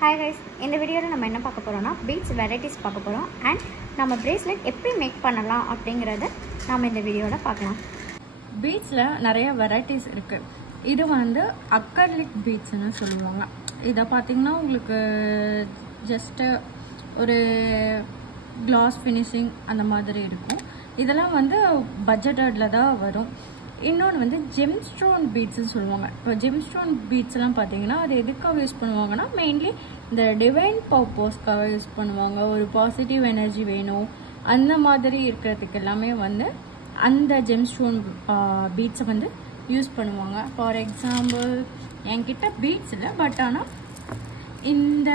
Hi guys, in the video நம்ம என்ன பார்க்க போறோம்னா beads varieties பார்க்க போறோம் and நம்ம bracelet எப்படி மேக் பண்ணலாம் அப்படிங்கறத நாம இந்த வீடியோல பார்க்கலாம். beadsல நிறைய varieties இருக்கு. இது வந்து acrylic beads னு சொல்லுவாங்க. இத பாத்தீங்கன்னா உங்களுக்கு just ஒரு gloss finishing அந்த மாதிரி இருக்கும். இதெல்லாம் வந்து budgetedல தான் வரும். இன்னொன்று வந்து ஜெம்ஸ்டோன் பீட்ஸ்ன்னு சொல்லுவாங்க. இப்போ ஜெம்ஸ்டோன் பீட்ஸ்லாம் பார்த்தீங்கன்னா அது எதுக்காக யூஸ் பண்ணுவாங்கன்னா மெயின்லி இந்த டிவைன் பர்பஸ்க்காக யூஸ் பண்ணுவாங்க. ஒரு பாசிட்டிவ் எனர்ஜி வேணும் அந்த மாதிரி இருக்கிறதுக்கு எல்லாமே வந்து அந்த ஜெம்ஸ்டோன் பீட்ஸை வந்து யூஸ் பண்ணுவாங்க. ஃபார் எக்ஸாம்பிள் என்கிட்ட பீட்ஸ் இல்லை, பட் ஆனால் இந்த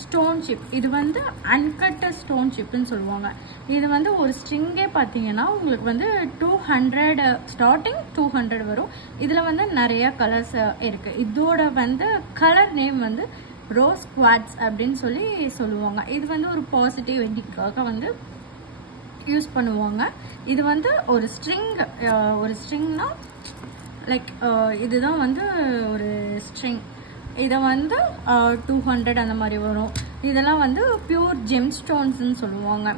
ஸ்டோன் சிப் இது வந்து அன்கட் ஸ்டோன் சிப்னு சொல்லுவாங்க. இது வந்து ஒரு ஸ்ட்ரிங்கே பார்த்தீங்கன்னா உங்களுக்கு வந்து 200 ஸ்டார்டிங் 200 வரும். இதில் வந்து நிறைய கலர்ஸ் இருக்குது. இதோட வந்து கலர் நேம் வந்து ரோஸ் குவாட்ஸ் அப்படின்னு சொல்லுவாங்க. இது வந்து ஒரு பாசிட்டிவ் எனர்ஜிக்காக வந்து யூஸ் பண்ணுவாங்க. இது வந்து ஒரு ஸ்ட்ரிங்னா லைக் இதுதான் வந்து ஒரு ஸ்ட்ரிங். இதை வந்து 200 அந்த மாதிரி வரும். இதெல்லாம் வந்து பியூர் ஜெம்ஸ்டோன்ஸ்ன்னு சொல்லுவாங்க.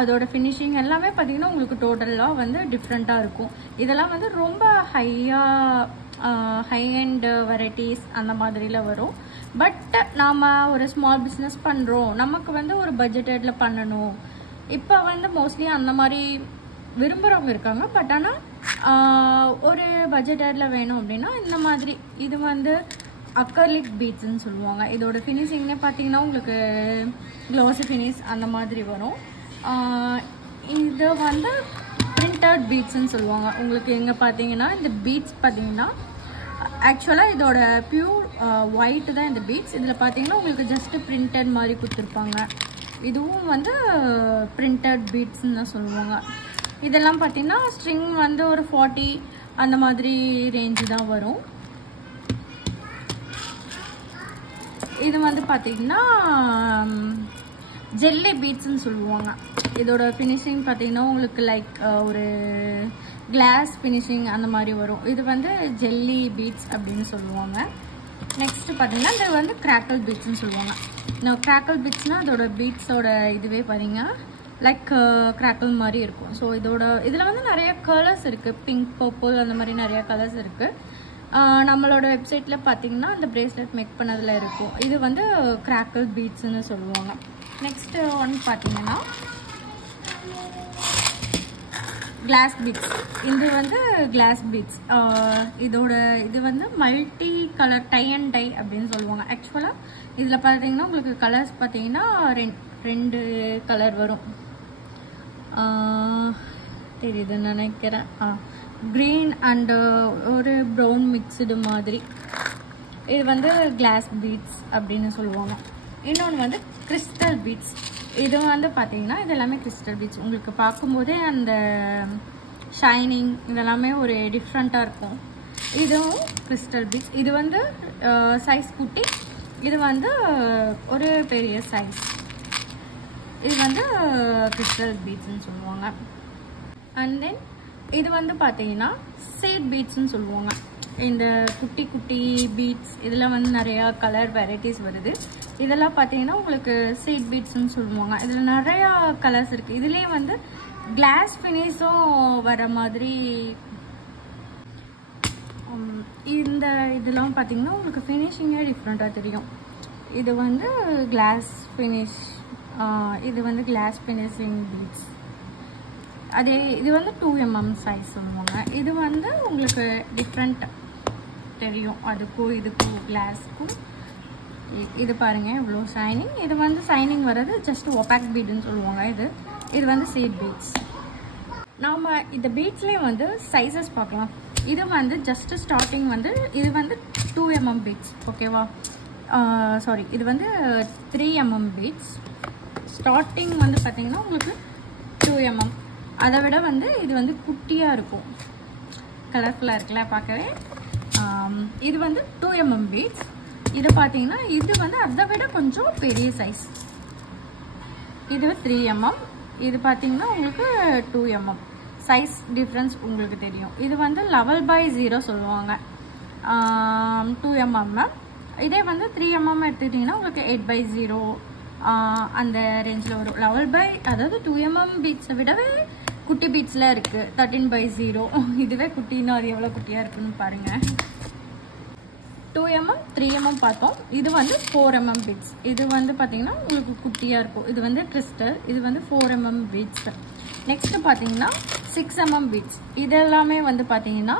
அதோட ஃபினிஷிங் எல்லாமே பார்த்தீங்கன்னா உங்களுக்கு டோட்டலாக வந்து டிஃப்ரெண்ட்டாக இருக்கும். இதெல்லாம் வந்து ரொம்ப ஹை அண்ட் வெரைட்டிஸ் அந்த மாதிரியில் வரும். பட் நாம் ஒரு ஸ்மால் பிஸ்னஸ் பண்ணுறோம், நமக்கு வந்து ஒரு பட்ஜெட்டில் பண்ணணும். இப்போ வந்து மோஸ்ட்லி அந்த மாதிரி விரும்புகிறவங்க இருக்காங்க. பட் ஆனால் ஒரு பட்ஜெட்டில் வேணும் அப்படின்னா இந்த மாதிரி இது வந்து அக்ரிலிக் பீட்ஸ்ன்னு சொல்லுவாங்க. இதோட ஃபினிஷிங்னே பார்த்தீங்கன்னா உங்களுக்கு க்ளாஸி ஃபினிஷ் அந்த மாதிரி வரும். இது வந்து பிரிண்டட் பீட்ஸ்ன்னு சொல்லுவாங்க. உங்களுக்கு எங்கே பார்த்தீங்கன்னா இந்த பீட்ஸ் பார்த்தீங்கன்னா ஆக்சுவலாக இதோட பியூர் ஒயிட் தான் இந்த பீட்ஸ். இதில் பார்த்தீங்கன்னா உங்களுக்கு ஜஸ்ட்டு பிரிண்டட் மாதிரி கொடுத்துருப்பாங்க. இதுவும் வந்து பிரிண்டட் பீட்ஸ்ன்னு தான் சொல்லுவாங்க. இதெல்லாம் பார்த்தீங்கன்னா ஸ்ட்ரிங் வந்து ஒரு 40 அந்த மாதிரி ரேஞ்சு தான் வரும். இது வந்து பார்த்தீங்கன்னா ஜெல்லி பீட்ஸ்ன்னு சொல்லுவாங்க. இதோட ஃபினிஷிங் பார்த்தீங்கன்னா உங்களுக்கு லைக் ஒரு கிளாஸ் ஃபினிஷிங் அந்த மாதிரி வரும். இது வந்து ஜெல்லி பீட்ஸ் அப்படின்னு சொல்லுவாங்க. நெக்ஸ்ட் பார்த்தீங்கன்னா இது வந்து கிராக்கல் பீட்ஸ்ன்னு சொல்லுவாங்க. இந்த கிராக்கல் பீட்ஸ்னால் அதோட பீட்ஸோட இதுவே பார்த்தீங்கன்னா லைக் கிராக்கல் மாதிரி இருக்கும். ஸோ இதில் வந்து நிறைய கலர்ஸ் இருக்குது. பிங்க், பர்பிள் அந்த மாதிரி நிறைய கலர்ஸ் இருக்குது. நம்மளோட வெப்சைட்டில் பார்த்தீங்கன்னா அந்த பிரேஸ்லெட் மேக் பண்ணதில் இருக்கும். இது வந்து கிராக்கல் பீட்ஸ்ன்னு சொல்லுவாங்க. நெக்ஸ்ட் ஒன் பார்த்தீங்கன்னா கிளாஸ் பீட்ஸ். இது வந்து கிளாஸ் பீட்ஸ். இது வந்து multi colour tie and dye அப்படின்னு சொல்லுவாங்க. ஆக்சுவலாக இதில் பார்த்தீங்கன்னா உங்களுக்கு கலர்ஸ் பார்த்தீங்கன்னா ரெண்டு கலர் வரும். தெரியுதுன்னு நினைக்கிறேன். க்ரீன் அண்டு ஒரு ப்ரௌன் மிக்ஸ்டு மாதிரி. இது வந்து கிளாஸ் பீட்ஸ் அப்படின்னு சொல்லுவாங்க. இன்னொன்று வந்து கிறிஸ்டல் பீட்ஸ். இது வந்து பார்த்தீங்கன்னா இது எல்லாமே கிறிஸ்டல் பீட்ஸ். உங்களுக்கு பார்க்கும்போதே அந்த ஷைனிங் இதெல்லாமே ஒரு டிஃப்ரெண்ட்டாக இருக்கும். இதுவும் கிறிஸ்டல் பீட்ஸ். இது வந்து சைஸ் குட்டி, இது வந்து ஒரு பெரிய சைஸ். இது வந்து கிறிஸ்டல் பீட்ஸ்ன்னு சொல்லுவாங்க. அண்ட் தென் இது வந்து பார்த்தீங்கன்னா சீட் பீட்ஸ்ன்னு சொல்லுவாங்க. இந்த குட்டி குட்டி பீட்ஸ் இதில் வந்து நிறையா கலர் வெரைட்டிஸ் வருது. இதெல்லாம் பார்த்தீங்கன்னா உங்களுக்கு சீட் பீட்ஸ்ன்னு சொல்லுவாங்க. இதில் நிறையா கலர்ஸ் இருக்குது. இதுலேயே வந்து கிளாஸ் ஃபினிஷும் வர மாதிரி இதெல்லாம் பார்த்தீங்கன்னா உங்களுக்கு ஃபினிஷிங்கே டிஃப்ரெண்ட்டாக தெரியும். இது வந்து கிளாஸ் ஃபினிஷ், இது வந்து கிளாஸ் ஃபினிஷிங் பீட்ஸ். அதே இது வந்து 2 mm சைஸ் சொல்லுவாங்க. இது வந்து உங்களுக்கு டிஃப்ரெண்ட் தெரியும் அதுக்கும் இதுக்கும் கிளாஸ்க்கும். இது பாருங்கள் இவ்வளோ ஷைனிங். இது வந்து ஷைனிங் வர்றது ஜஸ்ட் ஒபாக் பீடுன்னு சொல்லுவாங்க. இது வந்து சீட் பீட்ஸ். நாம் இந்த பீட்ஸ்லேயே வந்து சைஸஸ் பார்க்கலாம். இது வந்து ஜஸ்ட் ஸ்டார்டிங் வந்து இது வந்து 2 mm பீட்ஸ். ஓகேவா? சாரி, இது வந்து 3 mm பீட்ஸ். ஸ்டார்டிங் வந்து பார்த்தீங்கன்னா உங்களுக்கு 2 mm. அதை விட வந்து இது வந்து குட்டியாக இருக்கும். கலர்ஃபுல்லாக இருக்குல்ல பார்க்கவே. இது வந்து 2 mm பீட்ஸ். இது பார்த்தீங்கன்னா இது வந்து அதை விட கொஞ்சம் பெரிய சைஸ். இது 3 mm. இது பார்த்தீங்கன்னா உங்களுக்கு 2 mm. சைஸ் டிஃப்ரென்ஸ் உங்களுக்கு தெரியும். இது வந்து 11/0 சொல்லுவாங்க. 2 mm. இதே வந்து 3mm எடுத்துக்கிட்டிங்கன்னா உங்களுக்கு 8/0 அந்த ரேஞ்சில் வரும். 11 அதாவது 2mm பீட்ஸை விடவே குட்டி பீட்ஸில் இருக்குது 13/0. இதுவே குட்டின்னா அது எவ்வளோ குட்டியாக இருக்குன்னு பாருங்கள். 2mm 3mm பார்த்தோம். இது வந்து 4mm பீட்ஸ். இது வந்து பார்த்தீங்கன்னா உங்களுக்கு குட்டியாக இருக்கும். இது வந்து கிறிஸ்டல். இது வந்து 4mm பீட்ஸ். நெக்ஸ்ட் பார்த்தீங்கன்னா 6mm பீட்ஸ். இது எல்லாமே வந்து பார்த்தீங்கன்னா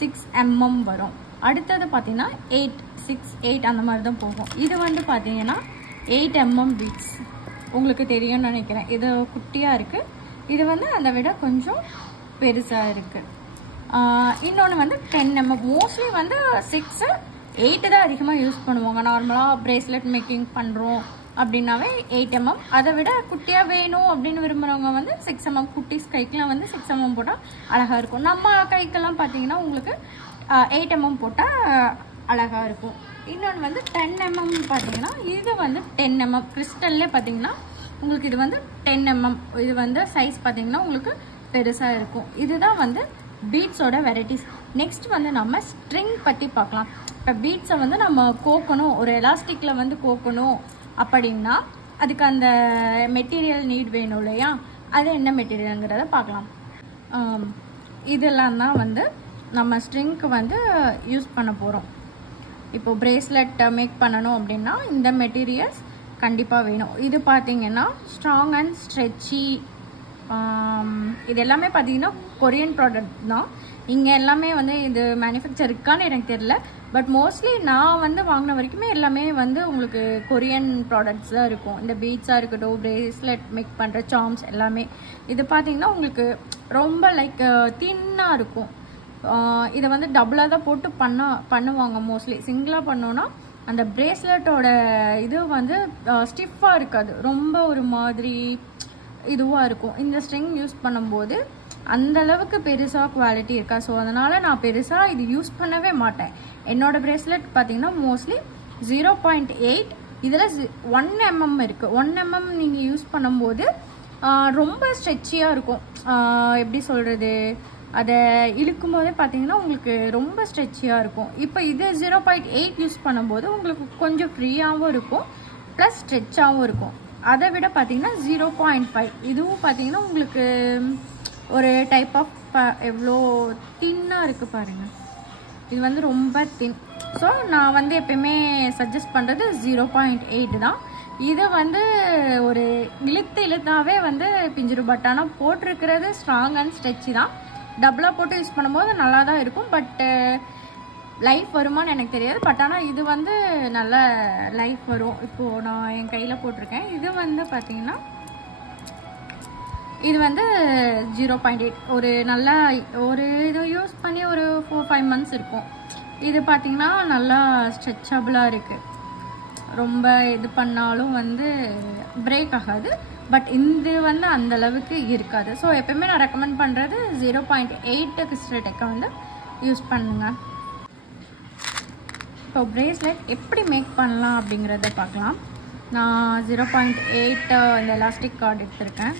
6mm வரும். அடுத்தது பார்த்தீங்கன்னா 8, 6, 8 அந்த மாதிரி தான் போகும். இது வந்து பார்த்தீங்கன்னா 8mm பீட்ஸ். உங்களுக்கு தெரியும்னு நினைக்கிறேன். இது குட்டியாக இருக்குது. இது வந்து அதை விட கொஞ்சம் பெருசாக இருக்குது. இன்னொன்று வந்து 10mm. மோஸ்ட்லி வந்து 6, 8 தான் அதிகமாக யூஸ் பண்ணுவாங்க. நார்மலாக ப்ரேஸ்லெட் மேக்கிங் பண்ணுறோம் அப்படின்னாவே 8mm. அதை விட குட்டியாக வேணும் அப்படின்னு விரும்புகிறவங்க வந்து 6mm. குட்டிஸ் கைக்கெலாம் வந்து 6mm போட்டால் அழகாக இருக்கும். நம்ம கைக்கெல்லாம் பார்த்தீங்கன்னா உங்களுக்கு 8mm போட்டால் அழகாக இருக்கும். இன்னொன்று வந்து 10mm பார்த்தீங்கன்னா இது வந்து 10mm. கிறிஸ்டல்லே பார்த்தீங்கன்னா உங்களுக்கு இது வந்து 10mm. இது வந்து சைஸ் பார்த்தீங்கன்னா உங்களுக்கு பெருசாக இருக்கும். இதுதான் வந்து பீட்ஸோட வெரைட்டிஸ். நெக்ஸ்ட் வந்து நம்ம ஸ்ட்ரிங் பற்றி பார்க்கலாம். இப்போ பீட்ஸை வந்து நம்ம கோக்கணும், ஒரு எலாஸ்டிக்கில் வந்து கோக்கணும் அப்படின்னா அதுக்கு அந்த மெட்டீரியல் நீட் வேணும் இல்லையா? அது என்ன மெட்டீரியலுங்கிறத பார்க்கலாம். இதெல்லாம் தான் வந்து நம்ம ஸ்ட்ரிங்க்கு வந்து யூஸ் பண்ண போகிறோம். இப்போது ப்ரேஸ்லெட் மேக் பண்ணணும் அப்படின்னா இந்த மெட்டீரியல்ஸ் கண்டிப்பாக வேணும். இது பார்த்தீங்கன்னா ஸ்ட்ராங் அண்ட் ஸ்ட்ரெச்சி. இது எல்லாமே பார்த்தீங்கன்னா கொரியன் ப்ராடக்ட் தான். இங்கே எல்லாமே வந்து இது மேனுஃபேக்சர் இருக்கான்னு எனக்கு தெரியல. பட் மோஸ்ட்லி நான் வந்து வாங்கின வரைக்குமே எல்லாமே வந்து உங்களுக்கு கொரியன் ப்ராடக்ட்ஸ் தான் இருக்கும். இந்த பீட்ஸாக இருக்கட்டும், ப்ரேஸ்லெட் மேக் பண்ணுற சார்ம்ஸ் எல்லாமே. இது பார்த்தீங்கன்னா உங்களுக்கு ரொம்ப லைக் தின்னாக இருக்கும். இதை வந்து டபுளாக தான் போட்டு பண்ணுவாங்க. மோஸ்ட்லி சிங்கிளாக பண்ணோன்னா அந்த பிரேஸ்லெட்டோட இது வந்து ஸ்டிஃபாக இருக்காது, ரொம்ப ஒரு மாதிரி இதுவாக இருக்கும். இந்த ஸ்ட்ரிங் யூஸ் பண்ணும்போது அந்த அளவுக்கு பெருசாக குவாலிட்டி இருக்கா. ஸோ அதனால் நான் பெருசாக இது யூஸ் பண்ணவே மாட்டேன். என்னோட பிரேஸ்லெட் பார்த்தீங்கன்னா மோஸ்ட்லி 0.8. இதில் 1mm இருக்குது. 1mm நீங்கள் யூஸ் பண்ணும்போது ரொம்ப ஸ்ட்ரெச்சியாக இருக்கும். எப்படி சொல்கிறது, அதை இழுக்கும் போதே பார்த்தீங்கன்னா உங்களுக்கு ரொம்ப ஸ்ட்ரெச்சியாக இருக்கும். இப்போ இது 0.8 யூஸ் பண்ணும்போது உங்களுக்கு கொஞ்சம் ஃப்ரீயாகவும் இருக்கும், ப்ளஸ் ஸ்ட்ரெச்சாகவும் இருக்கும். அதை விட பார்த்தீங்கன்னா 0.5 இதுவும் பார்த்தீங்கன்னா உங்களுக்கு ஒரு டைப் ஆஃப் எவ்வளோ தின்னாக இருக்குது பாருங்கள். இது வந்து ரொம்ப தின். ஸோ நான் வந்து எப்பயுமே சஜஸ்ட் பண்ணுறது 0.8 தான். இது வந்து ஒரு இழுத்தாவே வந்து பிஞ்சிரும். பட் ஆனால் போட்டிருக்கிறது ஸ்ட்ராங் அண்ட் ஸ்ட்ரெச்சி தான். டபுளாக போட்டு யூஸ் பண்ணும்போது நல்லா தான் இருக்கும். பட் லைஃப் வருமானு எனக்கு தெரியாது. பட் ஆனால் இது வந்து நல்ல லைஃப் வரும். இப்போது நான் என் கையில் போட்டிருக்கேன். இது வந்து பார்த்தீங்கன்னா இது வந்து 0.8. ஒரு நல்லா ஒரு இது யூஸ் பண்ணி ஒரு 4-5 months இருக்கும். இது பார்த்தீங்கன்னா நல்லா ஸ்ட்ரெச்சபிளாக இருக்குது. ரொம்ப இது பண்ணாலும் வந்து பிரேக் ஆகாது. பட் இது வந்து அந்தளவுக்கு இருக்காது. ஸோ எப்போயுமே நான் ரெக்கமெண்ட் பண்ணுறது 0.8 கிறிஸ்டல் டெக்கை வந்து யூஸ் பண்ணுங்க. இப்போ ப்ரேஸ்லெட் எப்படி மேக் பண்ணலாம் அப்படிங்கிறத பார்க்கலாம். நான் 0.8 இந்த எலாஸ்டிக் கார்டு எடுத்திருக்கேன்.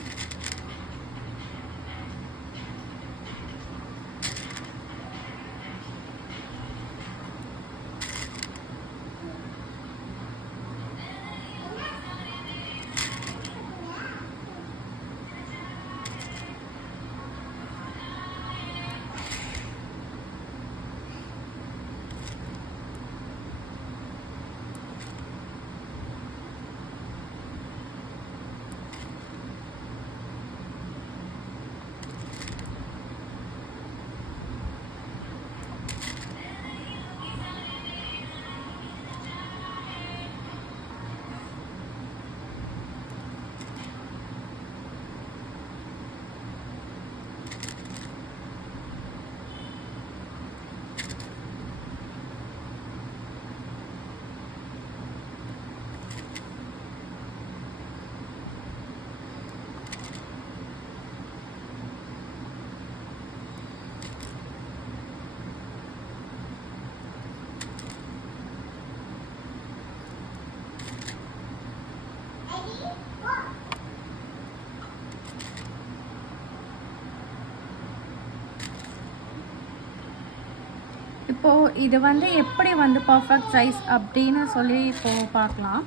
இப்போது இது வந்து எப்படி வந்து பர்ஃபெக்ட் சைஸ் அப்படின்னு சொல்லி இப்போது பார்க்கலாம்.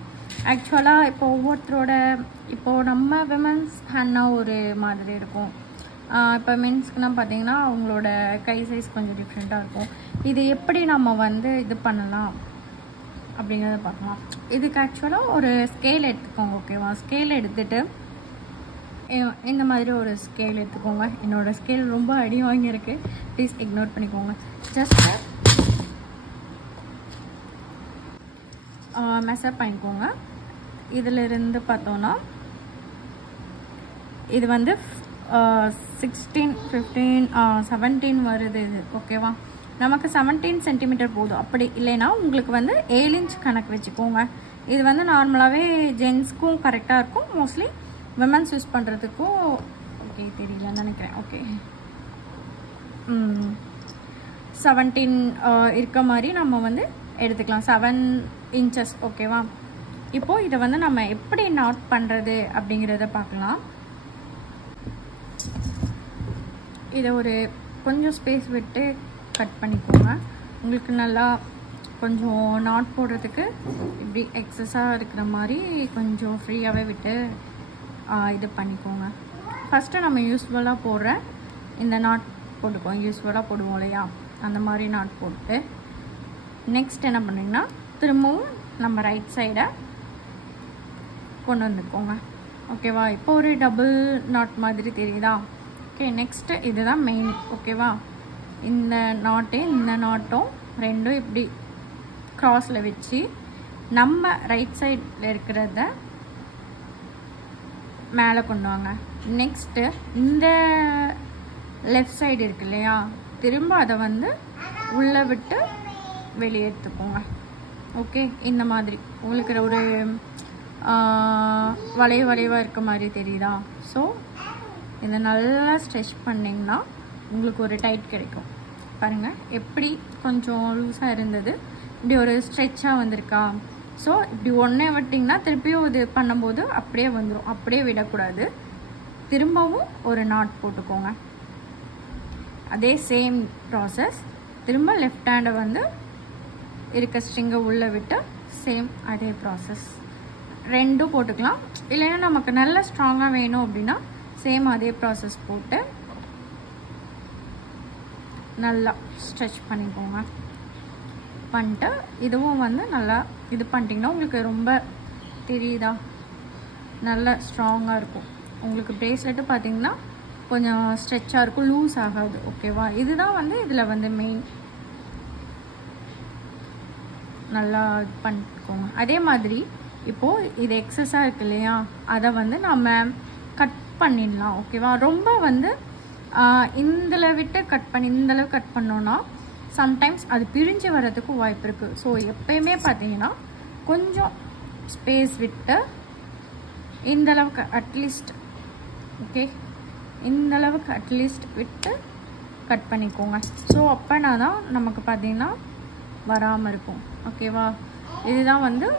ஆக்சுவலாக இப்போ ஒவ்வொருத்தரோட இப்போது நம்ம விமன்ஸ் ஹேண்ட்னா ஒரு மாதிரி இருக்கும். இப்போ மென்ஸ்க்குனா பார்த்தீங்கன்னா அவங்களோட கை சைஸ் கொஞ்சம் டிஃப்ரெண்ட்டாக இருக்கும். இது எப்படி நம்ம வந்து இது பண்ணலாம் அப்படிங்கிறத பார்க்கலாம். இதுக்கு ஆக்சுவலாக ஒரு ஸ்கேல் எடுத்துக்கோங்க. ஓகேவா? ஸ்கேல் எடுத்துகிட்டு இந்த மாதிரி ஒரு ஸ்கேல் எடுத்துக்கோங்க. என்னோடய ஸ்கேல் ரொம்ப அடி வாங்கியிருக்கு, ப்ளீஸ் இக்னோர் பண்ணிக்கோங்க. ஜஸ்ட் மெஷர் பண்ணிக்கோங்க. இதிலிருந்து பார்த்தோன்னா இது வந்து 16, 15, 17 வருது இது. ஓகேவா? நமக்கு 17 சென்டிமீட்டர் போதும். அப்படி இல்லைன்னா உங்களுக்கு வந்து 7 இன்ச் கணக்கு வச்சுக்கோங்க. இது வந்து நார்மலாகவே ஜென்ஸ்க்கும் கரெக்டாக இருக்கும். மோஸ்ட்லி விமன்ஸ் யூஸ் பண்ணுறதுக்கும் ஓகே தெரியலன்னு நினைக்கிறேன். ஓகே 17 இருக்க மாதிரி நம்ம வந்து எடுத்துக்கலாம். 7 இன்ச்சஸ். ஓகேவா? இப்போது இதை வந்து நம்ம எப்படி நாட் பண்ணுறது அப்படிங்கிறத பார்க்கலாம். இதை ஒரு கொஞ்சம் ஸ்பேஸ் விட்டு கட் பண்ணிக்கோங்க. உங்களுக்கு நல்லா கொஞ்சம் நாட் போடுறதுக்கு இப்படி எக்ஸஸாக இருக்கிற மாதிரி கொஞ்சம் ஃப்ரீயாகவே விட்டு இது பண்ணிக்கோங்க. ஃபஸ்ட்டு நம்ம யூஸ்வலாக போடுற இந்த நாட் போட்டுக்கோங்க. யூஸ்வலாக போடுவோம் இல்லையா, அந்த மாதிரி நாட் போட்டு நெக்ஸ்ட் என்ன பண்ணிங்கன்னா திரும்பவும் நம்ம ரைட் சைடை கொண்டு வந்துக்கோங்க. ஓகேவா? இப்போ ஒரு டபுள் நாட் மாதிரி தெரியுதா? ஓகே, நெக்ஸ்ட்டு இதுதான் மெயின். ஓகேவா? இந்த நாட்டு இந்த நாட்டும் ரெண்டும் இப்படி க்ராஸில் வச்சு நம்ம ரைட் சைடில் இருக்கிறத மேலே கொண்டு வாங்க. நெக்ஸ்ட்டு இந்த லெஃப்ட் சைடு இருக்கு இல்லையா, திரும்ப அதை வந்து உள்ளே விட்டு வெளியே எடுத்துக்கோங்க. ஓகே, இந்த மாதிரி உங்களுக்கு ஒரு வளைவாக இருக்க மாதிரி தெரியுதா? ஸோ இதை நல்லா ஸ்ட்ரெச் பண்ணிங்கன்னா உங்களுக்கு ஒரு டைட் கிடைக்கும். பாருங்கள் எப்படி கொஞ்சம் லூஸாக இருந்தது, இப்படி ஒரு ஸ்ட்ரெச்சாக வந்திருக்கா? ஸோ இப்படி ஒன்றே விட்டிங்கன்னா திருப்பியும் இது பண்ணும்போது அப்படியே வந்துடும். அப்படியே விடக்கூடாது. திரும்பவும் ஒரு நாட் போட்டுக்கோங்க. அதே சேம் ப்ராசஸ். திரும்ப லெஃப்ட் ஹேண்டை வந்து இருக்க ஸ்ட்ரிங்கை உள்ளே விட்டு சேம் அதே ப்ராசஸ் ரெண்டும் போட்டுக்கலாம். இல்லைன்னா நமக்கு நல்லா ஸ்ட்ராங்காக வேணும் அப்படின்னா சேம் அதே ப்ராசஸ் போட்டு நல்லா ஸ்ட்ரெச் பண்ணிக்கோங்க. பண்ணிட்டு இதுவும் வந்து நல்லா இது பண்ணிட்டிங்கன்னா உங்களுக்கு ரொம்ப தெரியுதா, நல்லா ஸ்ட்ராங்காக இருக்கும். உங்களுக்கு ப்ரேஸ்லெட்டு பார்த்திங்கன்னா கொஞ்சம் ஸ்ட்ரெச்சாக இருக்கும், லூஸ் ஆகாது. ஓகேவா? இதுதான் வந்து இதில் வந்து மெயின். நல்லா இது பண்ணிக்கோங்க. அதே மாதிரி இப்போது இது எக்ஸஸாக இருக்கு இல்லையா, அதை வந்து நம்ம கட் பண்ணிடலாம். ஓகேவா? ரொம்ப வந்து இதில் விட்டு கட் பண்ணி இந்தளவு கட் பண்ணோன்னா சம்டைம்ஸ் அது பிரிஞ்சு வர்றதுக்கு வாய்ப்பு இருக்குது. ஸோ எப்பயுமே பார்த்தீங்கன்னா கொஞ்சம் ஸ்பேஸ் விட்டு இந்தளவுக்கு அட்லீஸ்ட், ஓகே, இந்தளவுக்கு அட்லீஸ்ட் விட்டு கட் பண்ணிக்கோங்க. ஸோ அப்போனா தான் நமக்கு பார்த்தீங்கன்னா வராமல் இருக்கும். ஓகேவா? இதுதான் வந்து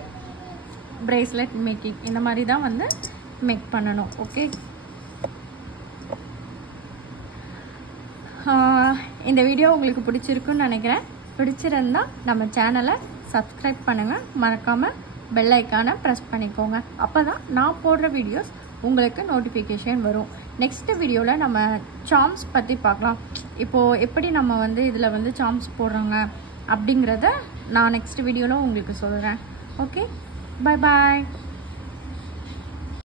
பிரேஸ்லெட் மேக்கிங். இந்த மாதிரி தான் வந்து மேக் பண்ணணும். ஓகே, இந்த வீடியோ உங்களுக்கு பிடிச்சிருக்குன்னு நினைக்கிறேன். பிடிச்சிருந்தா நம்ம சேனலை சப்ஸ்கிரைப் பண்ணுங்கள். மறக்காமல் பெல் ஐக்கானை ப்ரெஸ் பண்ணிக்கோங்க. அப்போ தான் நான் போடுற வீடியோஸ் உங்களுக்கு நோட்டிஃபிகேஷன் வரும். நெக்ஸ்ட் வீடியோவில் நம்ம சாம்ஸ் பற்றி பார்க்கலாம். இப்போது எப்படி நம்ம வந்து இதில் வந்து சாம்ஸ் போடுறாங்க அப்படிங்கிறத நான் நெக்ஸ்ட் வீடியோவில் உங்களுக்கு சொல்கிறேன். Okay, bye bye.